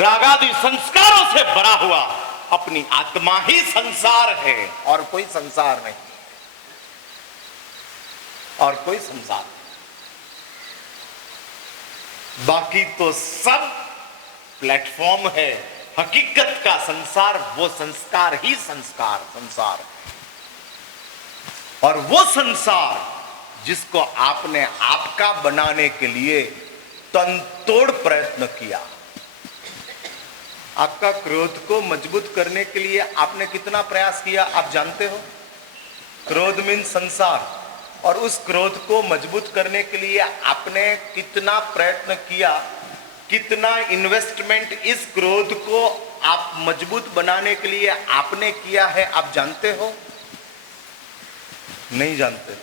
रागादि संस्कारों से भरा हुआ अपनी आत्मा ही संसार है और कोई संसार नहीं, और कोई संसार नहीं। बाकी तो सब प्लेटफॉर्म है। हकीकत का संसार वो संस्कार ही संसार है। और वो संसार जिसको आपने आपका बनाने के लिए तनतोड़ प्रयत्न किया। आपका क्रोध को मजबूत करने के लिए आपने कितना प्रयास किया आप जानते हो। क्रोध मीन संसार, और उस क्रोध को मजबूत करने के लिए आपने कितना प्रयत्न किया, कितना इन्वेस्टमेंट इस क्रोध को आप मजबूत बनाने के लिए आपने किया है, आप जानते हो? नहीं जानते।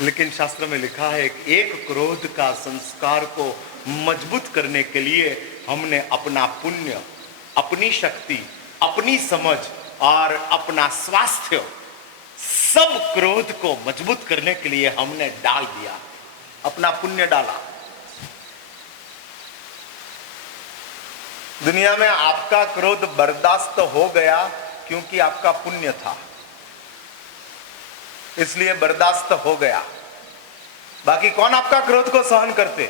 लेकिन शास्त्र में लिखा है कि एक क्रोध का संस्कार को मजबूत करने के लिए हमने अपना पुण्य, अपनी शक्ति, अपनी समझ और अपना स्वास्थ्य, सब क्रोध को मजबूत करने के लिए हमने डाल दिया, अपना पुण्य डाला। दुनिया में आपका क्रोध बर्दाश्त हो गया क्योंकि आपका पुण्य था, इसलिए बर्दाश्त हो गया। बाकी कौन आपका क्रोध को सहन करते?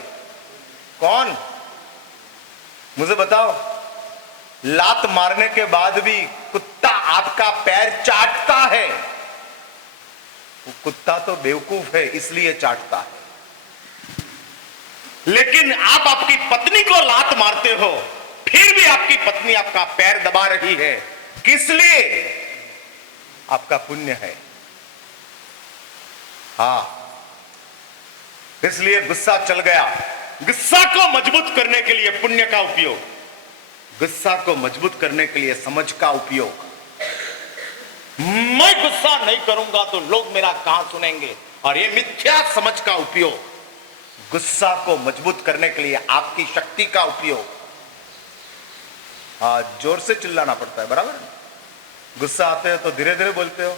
कौन? मुझे बताओ। लात मारने के बाद भी कुत्ता आपका पैर चाटता है, वो कुत्ता तो बेवकूफ है इसलिए चाटता है। लेकिन आप आपकी पत्नी को लात मारते हो, फिर भी आपकी पत्नी आपका पैर दबा रही है, किस लिए? आपका पुण्य है। हाँ, इसलिए गुस्सा चल गया। गुस्सा को मजबूत करने के लिए पुण्य का उपयोग, गुस्सा को मजबूत करने के लिए समझ का उपयोग। मैं गुस्सा नहीं करूंगा तो लोग मेरा कहां सुनेंगे, और ये मिथ्या समझ का उपयोग। गुस्सा को मजबूत करने के लिए आपकी शक्ति का उपयोग। हाँ, जोर से चिल्लाना पड़ता है, बराबर। गुस्सा आते है तो धीरे धीरे बोलते हो,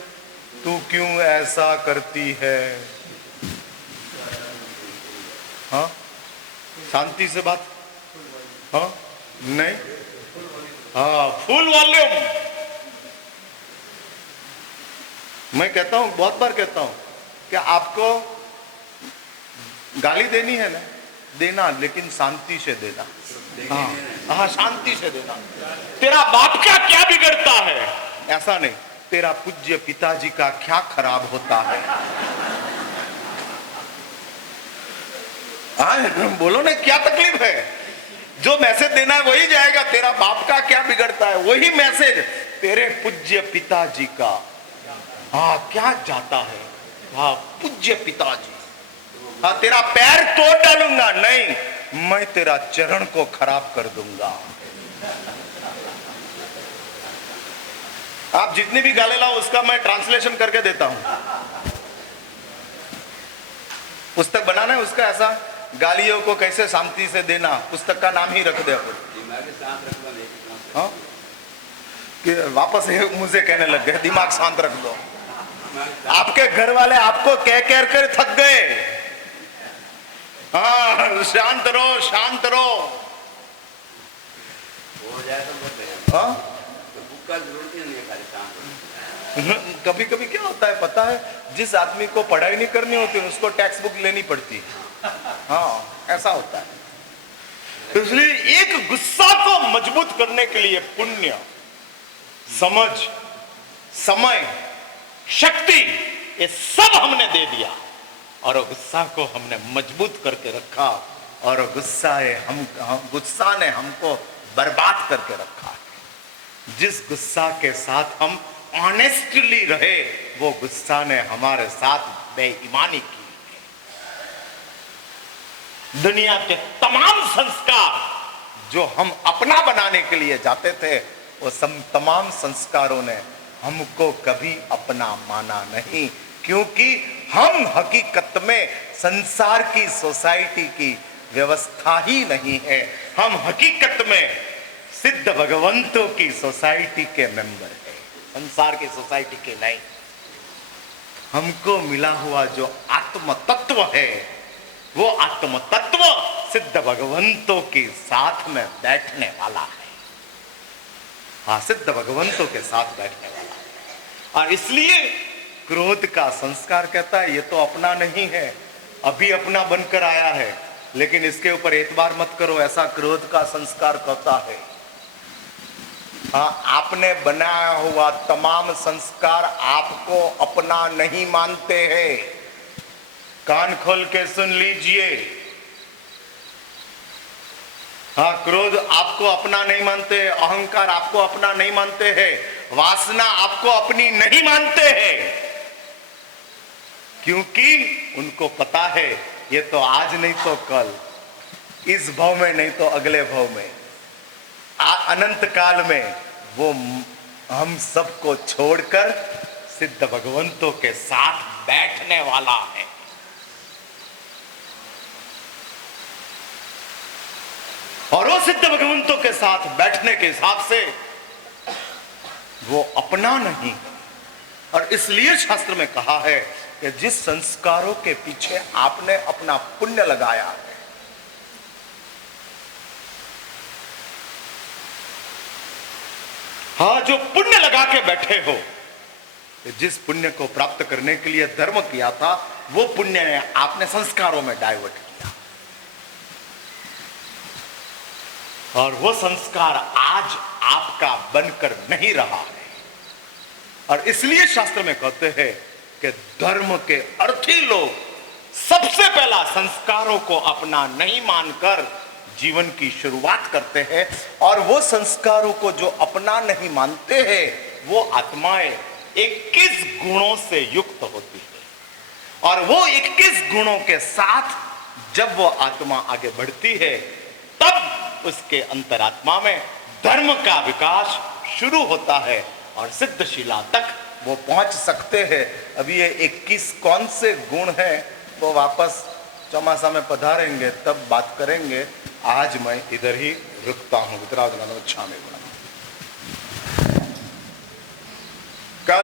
तू क्यों ऐसा करती है। हाँ, शांति से बात। हाँ, नहीं, हाँ, फुल वॉल्यूम। मैं कहता हूं, बहुत बार कहता हूं कि आपको गाली देनी है ना, देना, लेकिन शांति से देना। हाँ, हाँ, शांति से देना। तेरा बाप का क्या बिगड़ता है, ऐसा नहीं, तेरा पूज्य पिताजी का क्या खराब होता है। हाँ, बोलो ना, क्या तकलीफ है? जो मैसेज देना है वही जाएगा। तेरा बाप का क्या बिगड़ता है, वही मैसेज तेरे पूज्य पिताजी का। हाँ, क्या जाता है। हाँ, पूज्य पिताजी। हाँ, तेरा पैर तोड़ डालूंगा, नहीं, मैं तेरा चरण को खराब कर दूंगा। आप जितनी भी गाली लाओ उसका मैं ट्रांसलेशन करके देता हूं। पुस्तक बनाना है उसका, ऐसा गालियों को कैसे शांति से देना, पुस्तक का नाम ही रख दे अपन। हाँ, कि वापस मुझे कहने लग गए दिमाग शांत रख दो। आपके घर वाले आपको कह कर थक गए। हाँ, शांत रहो, शांत रहो। हो जाए तो हाँ, जरूरत ही नहीं है। कभी कभी क्या होता है पता है, जिस आदमी को पढ़ाई नहीं करनी होती उसको टेक्स्ट बुक लेनी पड़ती है। हाँ, ऐसा होता है। इसलिए एक गुस्सा को मजबूत करने के लिए पुण्य, समझ, समय, शक्ति, ये सब हमने दे दिया, और गुस्सा को हमने मजबूत करके रखा, और गुस्सा ने हमको बर्बाद करके रखा है। जिस गुस्सा के साथ हम ऑनेस्टली रहे, वो गुस्सा ने हमारे साथ बेईमानी की। दुनिया के तमाम संस्कार जो हम अपना बनाने के लिए जाते थे, वो तमाम संस्कारों ने हमको कभी अपना माना नहीं, क्योंकि हम हकीकत में संसार की सोसाइटी की व्यवस्था ही नहीं है। हम हकीकत में सिद्ध भगवंतों की सोसाइटी के मेंबर हैं, संसार की सोसाइटी के नहीं। हमको मिला हुआ जो आत्म तत्व है, वो आत्म तत्व सिद्ध भगवंतों के साथ में बैठने वाला है। हाँ, सिद्ध भगवंतों के साथ बैठने वाला है। और इसलिए क्रोध का संस्कार कहता है ये तो अपना नहीं है, अभी अपना बनकर आया है, लेकिन इसके ऊपर एतबार मत करो, ऐसा क्रोध का संस्कार कहता है। हाँ, आपने बनाया हुआ तमाम संस्कार आपको अपना नहीं मानते हैं। कान खोल के सुन लीजिए। हाँ, क्रोध आपको अपना नहीं मानते, अहंकार आपको अपना नहीं मानते हैं, वासना आपको अपनी नहीं मानते हैं, क्योंकि उनको पता है ये तो आज नहीं तो कल, इस भव में नहीं तो अगले भव में, अनंत काल में वो हम सबको छोड़कर सिद्ध भगवंतों के साथ बैठने वाला है। और वो सिद्ध भगवंतों के साथ बैठने के हिसाब से वो अपना नहीं। और इसलिए शास्त्र में कहा है कि जिस संस्कारों के पीछे आपने अपना पुण्य लगाया है, हाँ, जो पुण्य लगा के बैठे हो, जिस पुण्य को प्राप्त करने के लिए धर्म किया था, वो पुण्य आपने संस्कारों में डाइवर्ट किया, और वो संस्कार आज आपका बनकर नहीं रहा है। और इसलिए शास्त्र में कहते हैं कि धर्म के अर्थी लोग सबसे पहला संस्कारों को अपना नहीं मानकर जीवन की शुरुआत करते हैं। और वो संस्कारों को जो अपना नहीं मानते हैं, वो आत्माएं 21 गुणों से युक्त होती है। और वो 21 गुणों के साथ जब वो आत्मा आगे बढ़ती है, तब उसके अंतरात्मा में धर्म का विकास शुरू होता है और सिद्धशिला तक वो पहुंच सकते हैं। अभी ये 21 कौन से गुण हैं, वो वापस चौमासा में पधारेंगे तब बात करेंगे। आज मैं इधर ही रुकता हूँ। वितराग नमः।